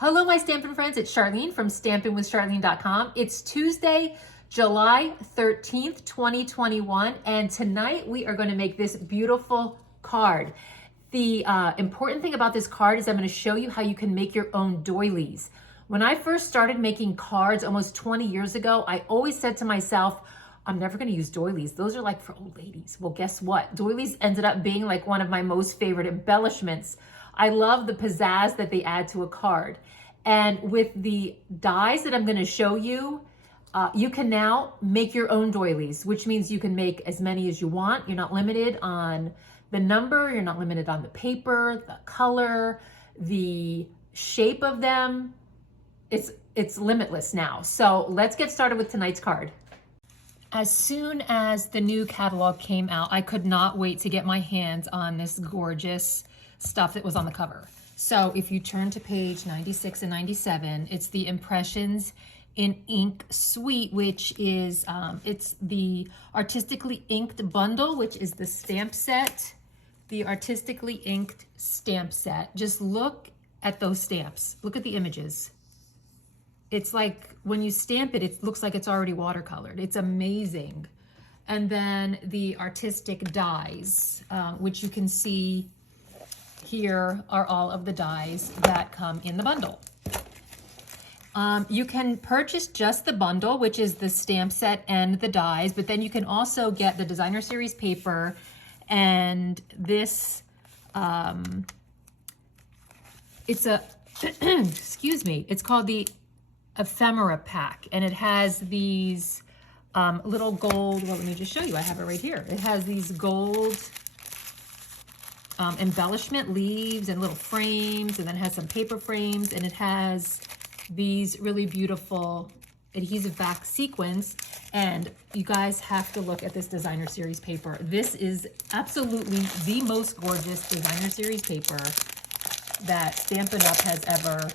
Hello, my Stampin' friends. It's Charlene from stampinwithcharlene.com. It's Tuesday, July 13th, 2021, and tonight we are going to make this beautiful card. The important thing about this card is I'm going to show you how you can make your own doilies. When I first started making cards almost 20 years ago, I always said to myself, I'm never going to use doilies. Those are like for old ladies. Well, guess what? Doilies ended up being like one of my most favorite embellishments. I love the pizzazz that they add to a card. And with the dies that I'm going to show you, you can now make your own doilies, which means you can make as many as you want. You're not limited on the number. You're not limited on the paper, the color, the shape of them. It's limitless now. So let's get started with tonight's card. As soon as the new catalog came out, I could not wait to get my hands on this gorgeous stuff that was on the cover. So if you turn to page 96 and 97, it's the Impressions in Ink Suite, which is, it's the Artistically Inked Bundle, which is the stamp set, the Artistically Inked Stamp Set. Just look at those stamps. Look at the images. It's like when you stamp it, it looks like it's already watercolored. It's amazing. And then the artistic dies, which you can see here are all of the dies that come in the bundle. You can purchase just the bundle, which is the stamp set and the dies, but then you can also get the designer series paper and this, it's a, excuse me, it's called the ephemera pack, and it has these little gold, well, let me just show you, I have it right here. It has these gold embellishment leaves and little frames, and then it has some paper frames, and it has these really beautiful adhesive back sequins. And you guys have to look at this designer series paper. This is absolutely the most gorgeous designer series paper that Stampin' Up! Has ever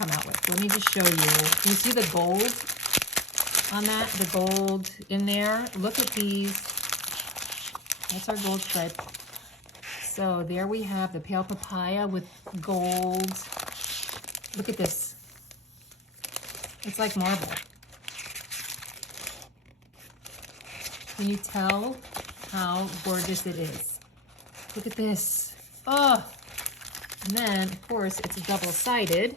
come out with. Let me just show you. Do you see the gold on that? The gold in there? Look at these. That's our gold stripe. So there we have the pale papaya with gold. Look at this. It's like marble. Can you tell how gorgeous it is? Look at this. Oh, and then of course it's double-sided.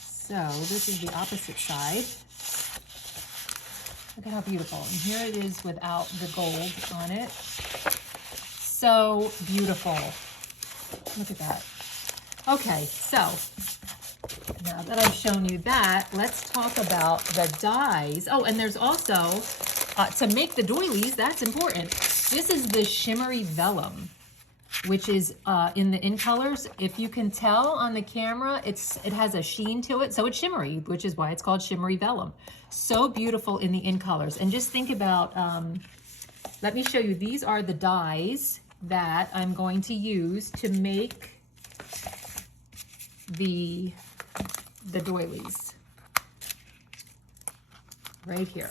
So this is the opposite side. Look at how beautiful. And here it is without the gold on it. So beautiful. Look at that. Okay, so now that I've shown you that, let's talk about the dies. Oh, and there's also, to make the doilies, that's important. This is the shimmery vellum, which is in the in colors. If you can tell on the camera, it has a sheen to it, so it's shimmery, which is why it's called shimmery vellum. So beautiful in the in colors. And just think about, let me show you, these are the dies that I'm going to use to make the doilies right here.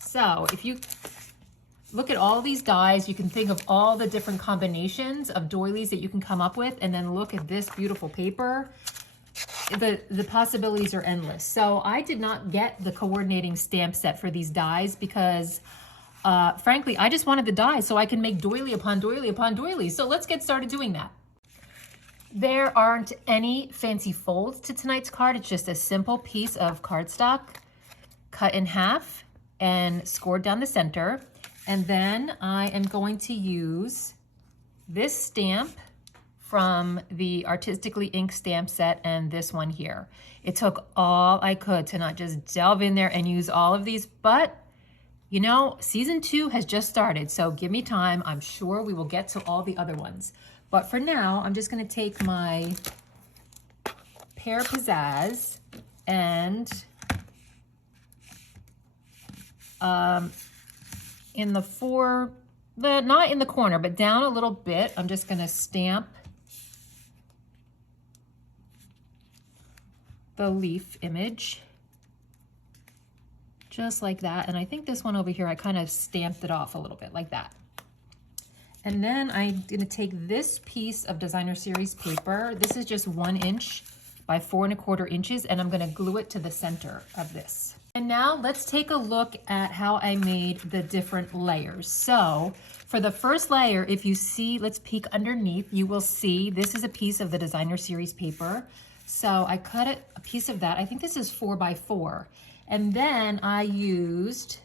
So if you look at all these dies, you can think of all the different combinations of doilies that you can come up with, and then look at this beautiful paper. The possibilities are endless. So I did not get the coordinating stamp set for these dies because frankly, I just wanted the dies so I can make doily upon doily upon doily. So let's get started doing that. There aren't any fancy folds to tonight's card. It's just a simple piece of cardstock cut in half and scored down the center. And then I am going to use this stamp from the Artistically Inked stamp set and this one here. It took all I could to not just delve in there and use all of these, but you know, season 2 has just started, so give me time. I'm sure we will get to all the other ones. But for now, I'm just gonna take my Pear Pizzazz and in the not in the corner, but down a little bit, I'm just gonna stamp the leaf image. Just like that. And I think this one over here, I kind of stamped it off a little bit like that. And then I'm gonna take this piece of designer series paper. This is just 1 inch by 4 1/4 inches, and I'm gonna glue it to the center of this. And now let's take a look at how I made the different layers. So for the first layer, if you see, let's peek underneath, you will see this is a piece of the designer series paper. So I cut a piece of that. I think this is 4 by 4. And then I used,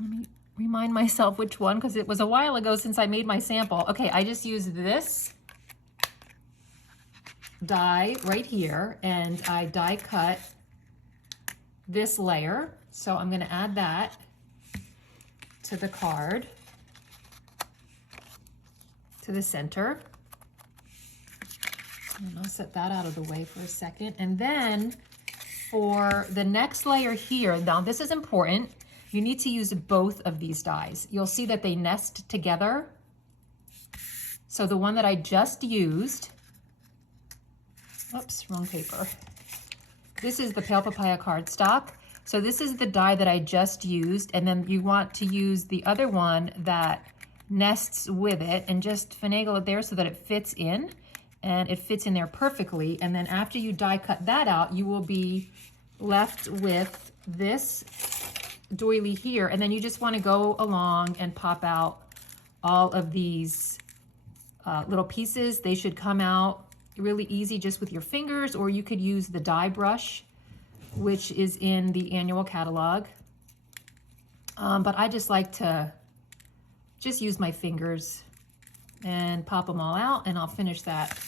let me remind myself which one, because it was a while ago since I made my sample. Okay, I just used this die right here, and I die cut this layer. So I'm going to add that to the card, to the center. And I'll set that out of the way for a second. And then for the next layer here, now this is important. You need to use both of these dies. You'll see that they nest together. So the one that I just used, oops, wrong paper. This is the Pale Papaya cardstock. So this is the die that I just used, and then you want to use the other one that nests with it and just finagle it there so that it fits in, and it fits in there perfectly. And then after you die cut that out, you will be left with this doily here, and then you just want to go along and pop out all of these little pieces. They should come out really easy just with your fingers, or you could use the die brush, which is in the annual catalog. But I just like to just use my fingers and pop them all out, and I'll finish that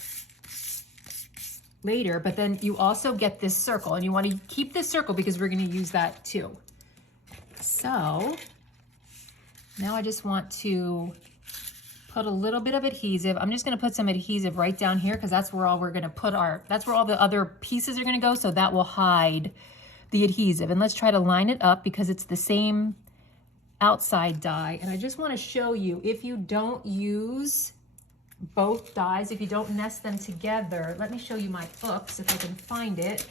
later. But then you also get this circle, and you want to keep this circle because we're going to use that too. So now I just want to put a little bit of adhesive. I'm just going to put some adhesive right down here because that's where all we're going to put that's where all the other pieces are going to go. So that will hide the adhesive. And let's try to line it up because it's the same outside die. And I just want to show you, if you don't use both dies, if you don't nest them together, let me show you my, oops, if I can find it.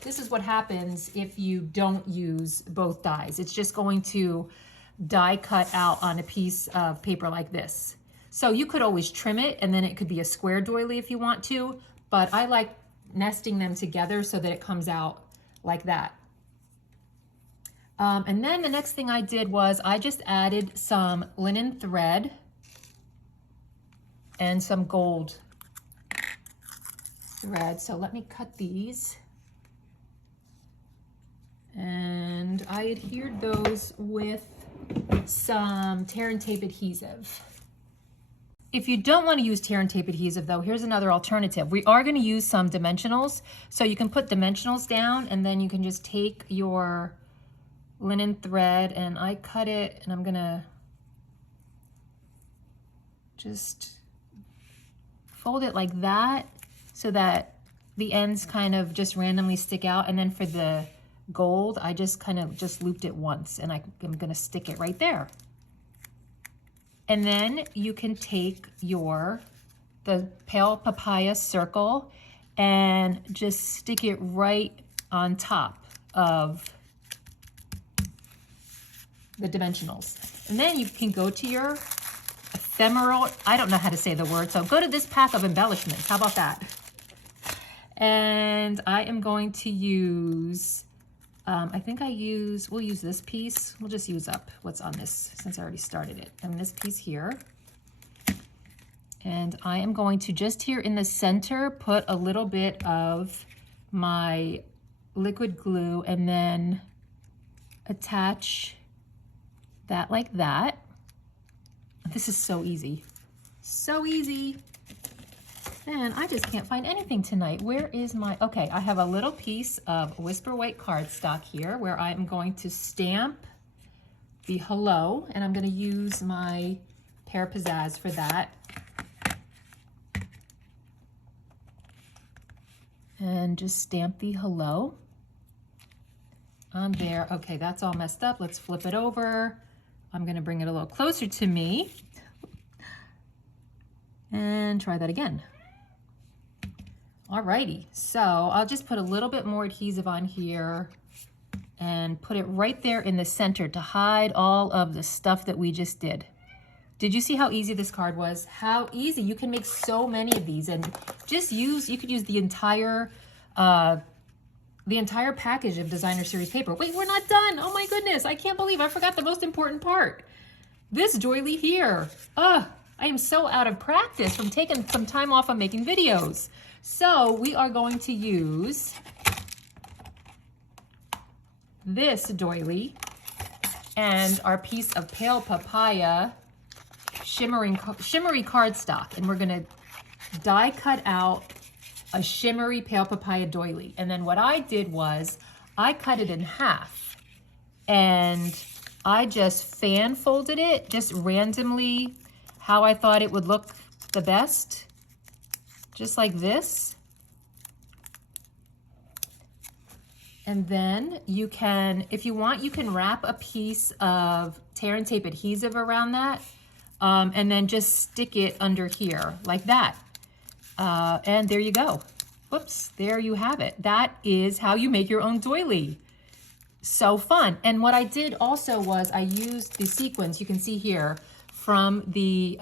This is what happens if you don't use both dies. It's just going to die cut out on a piece of paper like this. So you could always trim it, and then it could be a square doily if you want to, but I like nesting them together so that it comes out like that. And then the next thing I did was I just added some linen thread and some gold thread. So let me cut these. And I adhered those with some tear and tape adhesive. If you don't want to use tear and tape adhesive though, here's another alternative. We are going to use some dimensionals. So you can put dimensionals down, and then you can just take your linen thread, and I cut it, and I'm going to just fold it like that so that the ends kind of just randomly stick out. And then for the gold, I just kind of just looped it once, and I'm going to stick it right there. And then you can take the Pale Papaya circle and just stick it right on top of the dimensionals. And then you can go to your ephemeral, I don't know how to say the word, so go to this pack of embellishments. How about that? And I am going to use, I think we'll use this piece. We'll just use up what's on this since I already started it. And this piece here. And I am going to just here in the center put a little bit of my liquid glue, and then attach that like that. This is so easy. So easy. And I just can't find anything tonight. Where is my, okay, I have a little piece of Whisper White cardstock here where I'm going to stamp the hello, and I'm going to use my Pear Pizzazz for that. And just stamp the hello on there. Okay, that's all messed up. Let's flip it over. I'm going to bring it a little closer to me and try that again. Alrighty, so I'll just put a little bit more adhesive on here and put it right there in the center to hide all of the stuff that we just did. Did you see how easy this card was? How easy. You can make so many of these and just you could use the entire package of designer series paper. Wait, we're not done. Oh my goodness. I can't believe I forgot the most important part. This doily here. I am so out of practice from taking some time off of making videos. So we are going to use this doily and our piece of pale papaya shimmery cardstock, and we're gonna die cut out a shimmery pale papaya doily. And then what I did was I cut it in half and I just fan folded it just randomly how I thought it would look the best, just like this. And then you can, if you want, you can wrap a piece of tear and tape adhesive around that. And then just stick it under here like that. And there you go. Whoops, there you have it. That is how you make your own doily. So fun. And what I did also was I used the sequins you can see here from the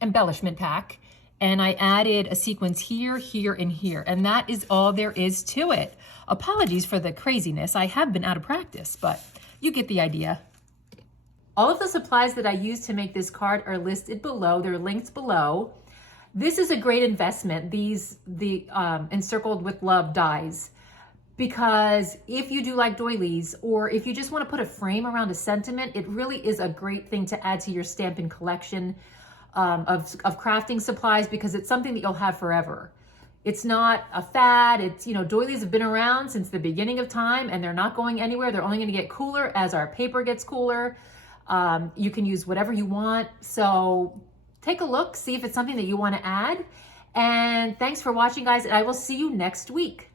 embellishment pack. And I added a sequence here, here, and here. And that is all there is to it. Apologies for the craziness. I have been out of practice, but you get the idea. All of the supplies that I used to make this card are listed below. They're linked below. This is a great investment, the Encircled with Love dies, because if you do like doilies, or if you just want to put a frame around a sentiment, it really is a great thing to add to your stamping collection of crafting supplies, because it's something that you'll have forever. It's not a fad. It's, you know, doilies have been around since the beginning of time and they're not going anywhere. They're only going to get cooler as our paper gets cooler. You can use whatever you want. So take a look, see if it's something that you want to add. And thanks for watching, guys. And I will see you next week.